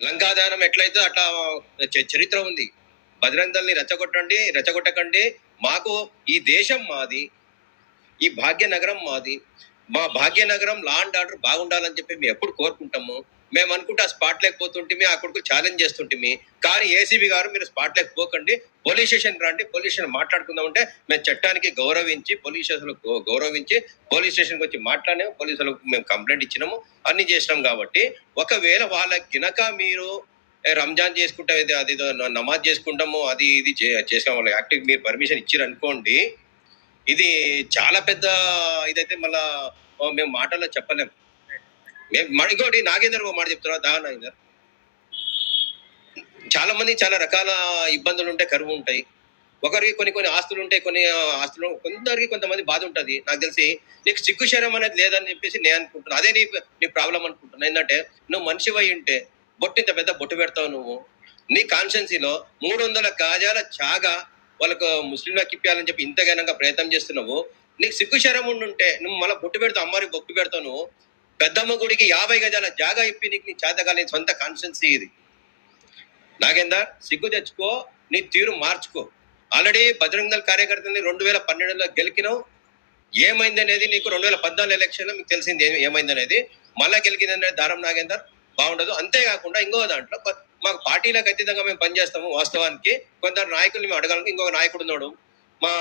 లంకాదానం ఎట్లయితే అట్లా చరిత్ర ఉంది. బజరంగ్ దళ్‌ని రెచ్చగొట్టండి, రెచ్చగొట్టకండి. మాకు ఈ దేశం మాది. ఈ భాగ్యనగరం మాది. మా భాగ్యనగరం లా అండ్ ఆర్డర్ బాగుండాలని చెప్పి మేము ఎప్పుడు కోరుకుంటాము. మేము అనుకుంటే ఆ స్పాట్ లేకపోతుంటిమి, ఆ కొడుకు ఛాలెంజ్ చేస్తుంటిమి. కానీ ఏసీబీ గారు మీరు స్పాట్ లేకపోకండి, పోలీస్ స్టేషన్‌కి రండి, పోలీస్ స్టేషన్ మాట్లాడుకుందాం అంటే మేము చట్టానికి గౌరవించి, పోలీస్ స్టేషన్‌లో గౌరవించి, పోలీస్ స్టేషన్‌కి వచ్చి మాట్లాడాము. పోలీసులకు మేము కంప్లెయింట్ ఇచ్చినాము. అన్ని చేసినాం కాబట్టి ఒకవేళ వాళ్ళకి గినక మీరు రంజాన్ చేసుకుంటాం, అదేదో నమాజ్ చేసుకుంటాము, అది ఇది చేసాం వాళ్ళ యాక్టివ్ మీరు పర్మిషన్ ఇచ్చిరనుకోండి, ఇది చాలా పెద్ద ఇదైతే మళ్ళా మేము మాటల్లో చెప్పలేం. ఇంకోటి నాగేందర్ ఒక మాట చెప్తున్నా, నాగేందర్ చాలా మంది చాలా రకాల ఇబ్బందులు ఉంటాయి, కరువు ఉంటాయి. ఒకరికి కొన్ని కొన్ని ఆస్తులు ఉంటాయి, కొన్ని ఆస్తులు కొందరికి కొంతమంది బాధ ఉంటది. నాకు తెలిసి నీకు సిగ్గు శరం అనేది లేదని చెప్పేసి నేను అనుకుంటున్నా. అదే నీ నీ ప్రాబ్లం అనుకుంటున్నా. ఏంటంటే నువ్వు మనిషివై ఉంటే బొట్టు ఇంత పెద్ద బొట్టు పెడతావు నువ్వు. నీ కాన్షియన్సీలో 300 గజాల జాగా వాళ్ళకు ముస్లింలకు ఇప్పియాలని చెప్పి ఇంత ఘనంగా ప్రయత్నం చేస్తున్నావు. నీకు సిగ్గు శరం ఉండుంటే నువ్వు మళ్ళీ బొట్టు పెడతావు, అమ్మవారికి బొట్టు పెడతావు నువ్వు. పెద్దమ్మ గుడికి 50 గజాల జాగా ఇప్పి నీకు నీ చేతగాని సొంత కాన్షియన్సీ ఇది. నాగేందర్ సిగ్గు తెచ్చుకో, నీ తీరు మార్చుకో. ఆల్రెడీ బజరంగ్ దళ్ కార్యకర్తల్ని 2012లో గెలికినావు. ఏమైందనేది నీకు 2014 ఎలక్షన్ లో మీకు తెలిసింది ఏమైందనేది. మళ్ళా గెలికిందనేది దారం నాగేందర్ బాగుండదు. అంతేకాకుండా ఇంకో దాంట్లో మాకు పార్టీలకు అతీతంగా మేము పనిచేస్తాము. వాస్తవానికి కొందరు నాయకుల్ని మేము అడగాలని ఇంకొక నాయకుడు ఉన్నాడు, మా